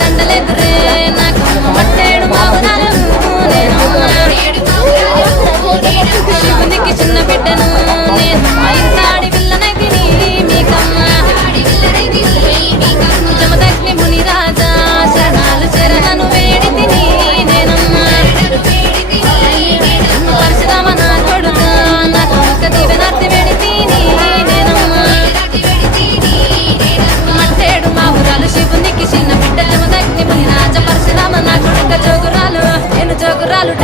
దండలేదురే నాకమ్మ మట్టేడు మావురాలు నేను శివునికి చిన్న బిడ్డను నేను ఇంతాడి పిల్లనైతిని మీకమ్మ జమదగ్ని ముని రాజా శరణాలు శరణను వేడి తిని నేనమ్మ పరశురామ నా కొడుక నా కొడుక దీవెనార్తి వేడి తిని నేనమ్మ మట్టేడు మావురాలు శివునికి చిన్న బిడ్డ జమదగ్ని ముని రాజా పరశురామ నా కొడుక జోగురాలు నేను జోగురాలు